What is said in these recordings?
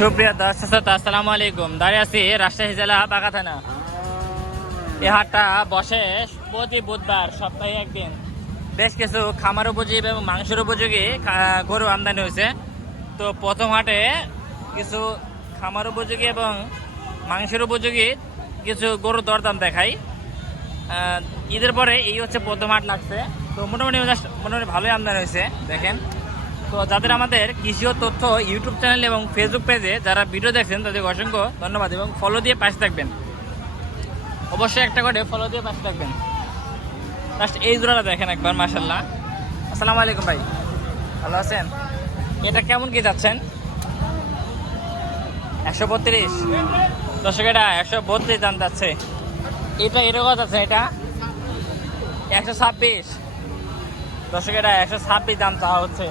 সুপ্রিয় দর্শক শ্রোতা, আসসালামু আলাইকুম। দাঁড়িয়ে আছি রাজশাহী জেলা বাঘা থানা। এই হাটটা বসে প্রতি বুধবার, সপ্তাহে একদিন। বেশ কিছু খামার উপযোগী এবং মাংসের উপযোগী গরু আমদানি হয়েছে। তো প্রথম হাটে কিছু খামার উপযোগী এবং মাংসের উপযোগী কিছু গরুর দরদাম দেখাই। ঈদের পরে এই হচ্ছে প্রথম হাট লাগছে। তো মোটামুটি ভালোই আমদানি হয়েছে দেখেন। তো যাদের আমাদের কৃষি ও তথ্য ইউটিউব চ্যানেল এবং ফেসবুক পেজে যারা ভিডিও দেখছেন তাদের অসংখ্য ধন্যবাদ এবং ফলো দিয়ে পাশে থাকবেন। অবশ্যই একটা করে ফলো দিয়ে পাশে থাকবেন। লাস্ট এই জোড়াটা দেখেন একবার, মাশাআল্লাহ। আসসালামু আলাইকুম ভাই, ভালো আছেন? এটা কেমন কি যাচ্ছেন? 132 দর্শক, এটা 132 দাম যাচ্ছে। এটা এরকম যাচ্ছে, এটা 126 দর্শক, এটা 126 দাম চাওয়া হচ্ছে।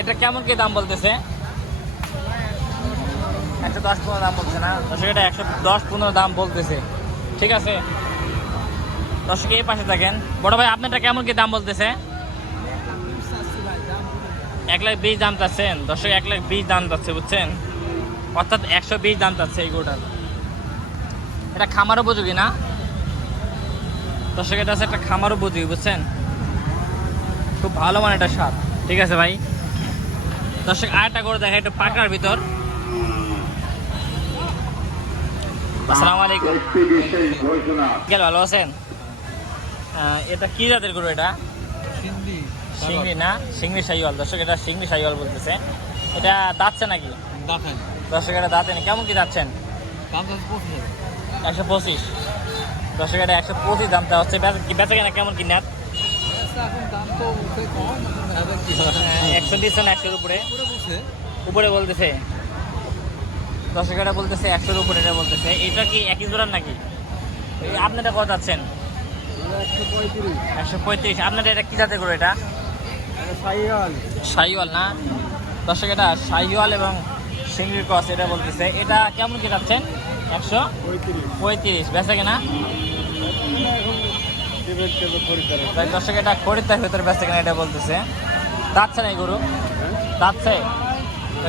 এটা কেমন কি দাম বলতেছে? 110-15 দাম বলছে না দর্শক, এটা 110-15 দাম বলতেছে। ঠিক আছে দর্শক, এই পাশে থাকেন। বড় ভাই, আপনারটা কেমন কি দাম বলতেছে? 120 দাম চাচ্ছেন দর্শক, 120 দাম যাচ্ছে, বুঝছেন? অর্থাৎ 120 দাম চাচ্ছে এই গরুটার। এটা খামার উপযোগী না দর্শক, এটা হচ্ছে একটা খামার উপযোগী, বুঝছেন? খুব ভালো মানে এটা স্বাদ। ঠিক আছে ভাই। দর্শক, আরেকটা গরু দেখা, একটু পাকড়ার ভিতর। আসসালামু আলাইকুম, ভালো আছেন? এটা কি জাতের গরু? এটা সিংড়ি না? সিংড়ি শাহিওয়াল দর্শক, এটা সিংড়ি শাহিওয়াল বলতেছে। এটা দাঁতছে নাকি? দর্শক, এটা দাঁতে নেই। কেমন কি যাচ্ছেন? 125 দর্শক, এটা 125 দামটা হচ্ছে। বেচা কেনা কেমন কি নেট? 120 না 100-র উপরে বলতেছে দর্শক, এটা বলতেছে 100-র উপরে এটা বলতেছে। এটা কি একই জোড়ার নাকি? আপনারা কত যাচ্ছেন? 135 আপনারা। এটা কি জাতের গরু? এটা শাহিওয়াল না দর্শক, এটা শাহিওয়াল এবং সিংড়ির ক্রস এটা বলতেছে। এটা কেমন কি যাচ্ছেন? 135 বেচা কেনা দর্শক, এটা খরিদ্দার ভেতরে বেচা কেনা এটা বলতেছে। দাঁতছে না এই গরু? দাঁতছে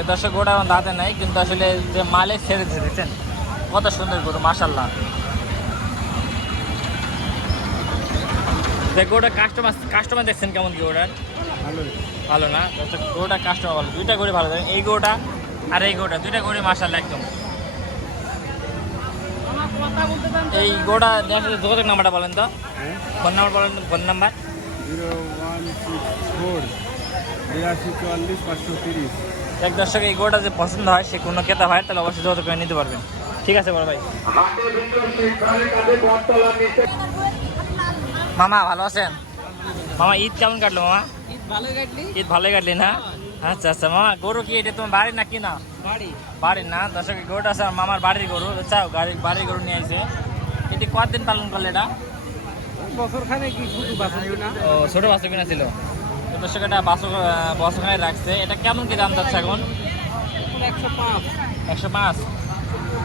দর্শক, গরুটা এখন দাঁতে নাই, কিন্তু আসলে যে মালে ছেড়ে দিচ্ছে দেখছেন, কত সুন্দর গরু, মাশাআল্লাহ। দেখ গরুটা কাস্টমার দেখছেন কেমন কি? গরুটার ভালো না দর্শক, গরুটা কাস্টমার ভালো। দুইটা গরু ভালো দেখেন, এই গরুটা আর এই গরুটা, দুইটা গরু মাশাআল্লাহ একদম। এই গরুটা দেখেন, যোগাযোগ নাম্বারটা বলেন তো। ফোন নাম্বার বলেন, ফোন নাম্বার। 0164-8244-530। দেখ দর্শক, এই গরুটা যে পছন্দ হয়, সে কোনো ক্রেতা হয় তাহলে অবশ্যই যোগাযোগ করে নিতে পারবেন। ঠিক আছে বড় ভাই। মামা ভালো আছেন? মামা ঈদ কেমন কাটলো? মামা ঈদ ভালোই কাটলি না? আচ্ছা আচ্ছা মামা, গরু কি এটা তোমার বাড়ির নাকি? না বাড়ির না দর্শক, গরুটা আছে মামার বাড়ির গরু। চাও বাড়ির গরু নিয়ে আসে। এটি কতদিন পালন করলে? এটা ও ছোট বাছুর কিনা ছিল দর্শক, এটা বছরখানে রাখছে। এটা কেমন কি দাম যাচ্ছে এখন? 105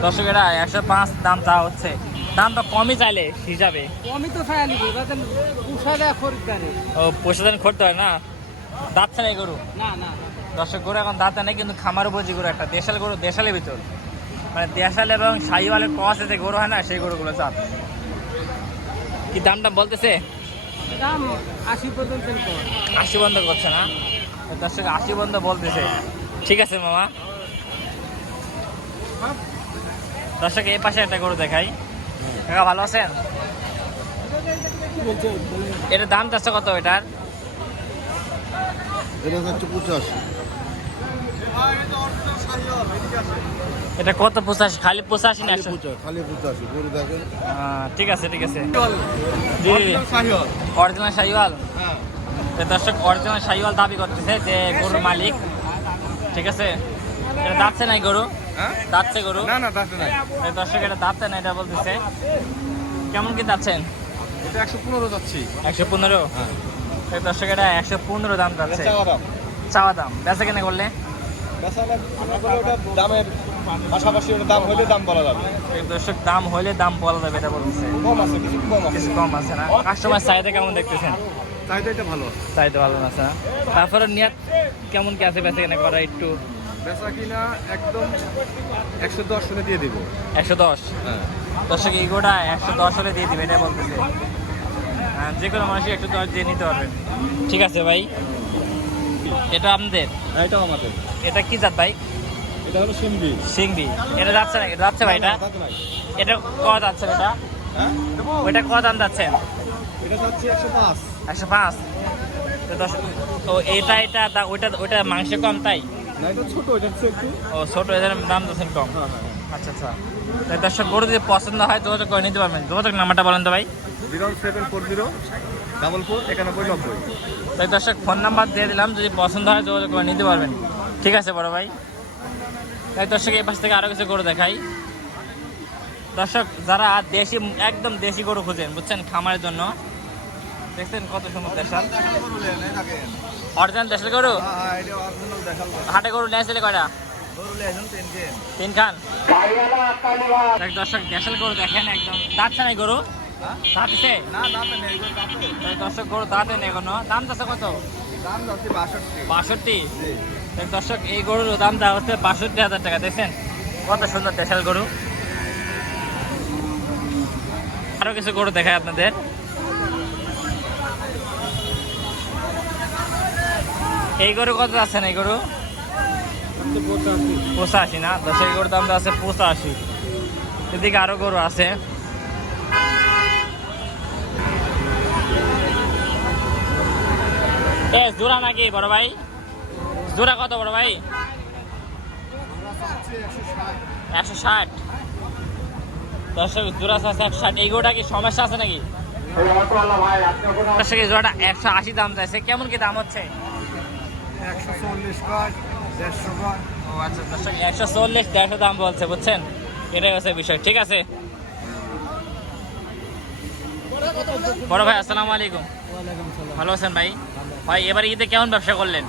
দর্শক, এটা 105 দাম চাওয়া হচ্ছে। দাম তো কমই চাইলে হিসাবে, ও পয়সা করতে হয় না। দাঁতছে না এই গরু দর্শক, গরু এখন দাঁতে নেই, কিন্তু খামার উপযোগী গরু, একটা দেশাল গরু, দেশালের ভিতর মানে দেশাল এবং শাহিওয়ালের ক্রস যে গরু হয় না, সেই গরুগুলো চাপ। কি দামটা বলতেছে? 80 বন্ধ করছে না দর্শক, 80 বন্ধ বলতেছে। ঠিক আছে মামা। দর্শক, এই পাশে একটা গরু দেখাই। কাকা ভালো আছেন? এটার দাম চাচ্ছে কত? এটার এটা কত? 85? খালি 85 না? ঠিক আছে ঠিক আছে। অরিজিনাল শাহিওয়াল দর্শক, অরিজিনাল শাহিওয়াল দাবি করতেছে যে গরুর মালিক। ঠিক আছে, এটা দাঁতছে নাই গরু? দাঁতছে গরু দর্শক, এটা দাঁতছে না এটা বলতেছে। কেমন কি যাচ্ছেন? 115 যাচ্ছি। 115 দর্শক, এটা 115 দাম যাচ্ছে চাওয়া দাম। বেচা কেনা করলে দামের পাশাপাশি দাম হলে দাম বলা যাবে দর্শক, দাম হলে দাম বলা যাবে এটা বলতেছে। কিছু কম আছে না? কাস্টমার চাহিদা কেমন দেখতেছেন? চাহিদাটা ভালো, চাহিদা ভালো আছে না? তারপরে নিয়াত কেমন কি আছে বেচা কেনা করা? একটু বেচা কিনা একদম 110 হলে দিয়ে দিব। 110। হ্যাঁ দর্শক এই গোটা 110 হলে দিয়ে দিবে, এটা বলতেছে। যে কোনো মানুষই 110 দিয়ে নিতে পারবেন। ঠিক আছে ভাই, এটা আপনাদের? এটাও আমাদের। এটা কি জাত ভাই? এটা হলো সিংড়ি। সিংড়ি। এটা যাচ্ছে না? এটা যাচ্ছে ভাই? এটা কত যাচ্ছে? এটা হ্যাঁ ওইটা কত দাম যাচ্ছেন? এটা যাচ্ছে 105। 105। তো এটা ওইটা মাংস কম তাই? না এটা ছোট, এটা হচ্ছে একটু। ও ছোট, এদের দাম যাচ্ছেন কম। হ্যাঁ হ্যাঁ। আচ্ছা আচ্ছা। তাই দর্শক গরু যদি পছন্দ হয় যোগাযোগ করে নিতে পারবেন। যোগাযোগ নাম্বারটা বলেন তো ভাই। 07404 44 91 90। তাই দর্শক ফোন নাম্বার দিয়ে দিলাম, যদি পছন্দ হয় যোগাযোগ করে নিতে পারবেন। ঠিক আছে বড় ভাই। তাই দর্শক এই পাশ থেকে আরও কিছু গরু দেখাই। দর্শক যারা দেশি, একদম দেশি গরু খুঁজেন বুঝছেন খামারের জন্য, দেখছেন কত সুন্দর দেশাল অরিজিনাল দেশাল গরু। হাটে গরু নিয়ে আসলে কয়টা? 3 খান। দর্শক দেশাল গরু দেখেন, একদম দাঁতছে নাই গরু? দাঁতছে দর্শক, গরু দাঁতে নেই এখনো। দাম যাচ্ছে কত? 62। দর্শক এই গরুর দাম দেওয়া হচ্ছে 62,000 টাকা। দেখছেন কত সুন্দর দেশাল গরু। আরো কিছু গরু দেখায় আপনাদের। এই গরু কত আছেন? এই গরু 85 না? দর্শক এই গরুর দাম দেওয়া আছে 85। এদিকে আরো গরু আছে। এ জোড়া নাকি বড় ভাই? জোড়া কত বড় ভাই? 160। দর্শক জোড়া আছে 160। এই গরুটা কি সমস্যা আছে নাকি? দর্শক এই জোড়াটা 180 দাম চাইছে। কেমন কি দাম হচ্ছে? 140 ও আচ্ছা দর্শক 140 150 দাম বলছে বুঝছেন, এটাই হচ্ছে বিষয়। ঠিক আছে বড় ভাই, আসসালামু আলাইকুম। ভালো আছেন ভাই? ভাই এবার ঈদে কেমন ব্যবসা করলেন?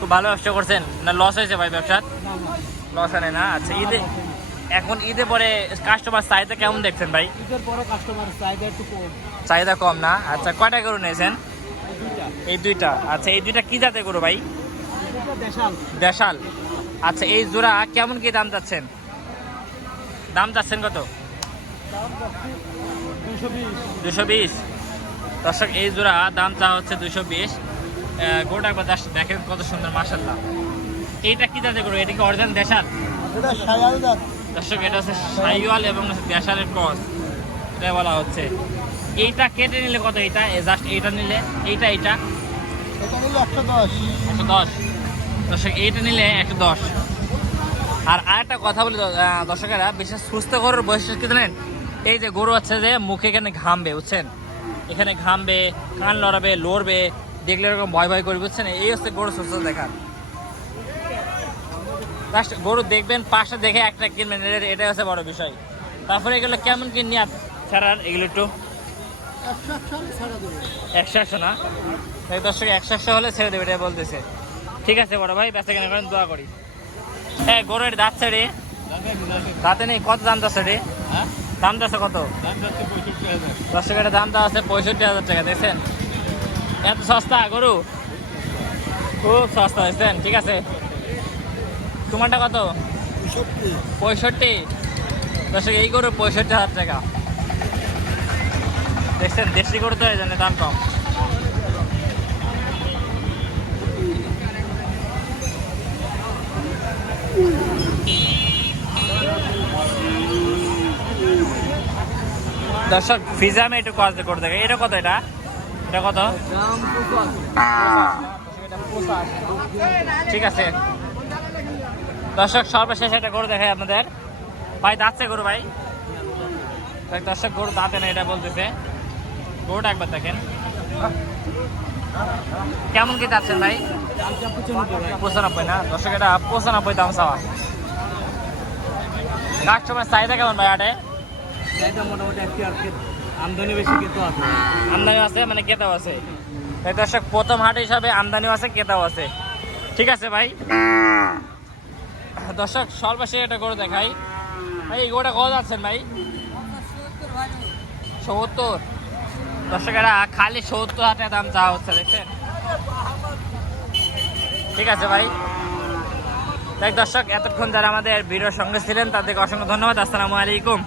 খুব ভালো ব্যবসা করছেন না লস হয়েছে ভাই? ব্যবসা লস হয় না? আচ্ছা ঈদে, এখন ঈদে পরে কাস্টমার চাহিদা কেমন দেখছেন ভাই? চাহিদা কম না? আচ্ছা কয়টা গরু নিয়েছেন? এই দুইটা। আচ্ছা এই দুইটা কি জাতের গরু ভাই? দেশাল। আচ্ছা এই জোড়া কেমন কি দাম চাচ্ছেন? দাম চাচ্ছেন কত? 220। দর্শক এই জোড়া দাম চা হচ্ছে 220। গরুটা একবার দেখেন কত সুন্দর মাশাআল্লাহ। এইটা কি জাতের গরু? এটা কি অরিজিনাল দেশাল? দর্শক এটা হচ্ছে শাহিওয়াল এবং দেশালের ক্রস, এটা বলা হচ্ছে। এইটা কেটে নিলে কত? এইটা জাস্ট এইটা নিলে, এইটা 110। দর্শক এইটা নিলে 110। আর আরেকটা কথা বলি দর্শকেরা, বিশেষ সুস্থ গরুর বৈশিষ্ট্য কি জানেন? এই যে গরু হচ্ছে যে মুখে এখানে ঘামবে বুঝছেন, এখানে ঘামবে, কান লড়াবে, লড়বে, দেখলে এরকম ভয় ভয় করবে বুঝছেন। এই হচ্ছে গরু সুস্থ দেখার। গরু দেখবেন পাশে দেখে একটা কিনবেন, এটাই হচ্ছে বড় বিষয়। তারপরে এগুলো কেমন কি নিয়ে ছাড়ার? এগুলো একটু 100 না? তাই দর্শক 100 হলে ছেড়ে দেবে, এটাই বলতেছে। ঠিক আছে বড় ভাই, বেচা কেনা করেন, দোয়া করি। হ্যাঁ গরুর দাঁতছে রে? দাঁতে নেই। কত দাম যাচ্ছে রে? দাম যাচ্ছে কত? দর্শক এটা দাম দেওয়া আছে 65,000 টাকা। দেখছেন এত সস্তা গরু, খুব সস্তা দেখছেন। ঠিক আছে তোমারটা কত? 65। দর্শক এই গরু 65,000 টাকা। দেখছেন দেশি গরু তো এই জন্য দাম কম। দর্শক ফিজামে একটু কাজ করে দেখে। এটা কত? এটা এটা কত? ঠিক আছে দর্শক সর্বশেষ একটা গরু দেখাই আপনাদের। ভাই দাঁতছে গরু ভাই? দর্শক গরু দাঁতে না এটা বলতেছে। গরুটা একবার দেখেন কেমন কি যাচ্ছেন ভাই? 95 না? দর্শক এটা 95 দাম চাওয়া। কাস্টমার চাহিদা কেমন ভাই হাটে? মোটামুটি আমদানি বেশি, কেতাও আছে। আমদানি আছে মানে কেতাও আছে। তাই দর্শক প্রথম হাট হিসাবে আমদানিও আছে, কেতাও আছে। ঠিক আছে ভাই। দর্শক সর্বশেষ একটা গরু দেখাই। ভাই এই গরুটা কত যাচ্ছেন ভাই? 70। দর্শক এরা খালি 70,000 টাকা দাম চাওয়া হচ্ছে, দেখছেন। ঠিক আছে ভাই, দেখ দর্শক, এতক্ষণ যারা আমাদের ভিডিওর সঙ্গে ছিলেন তাদেরকে অসংখ্য ধন্যবাদ। আসসালামু আলাইকুম।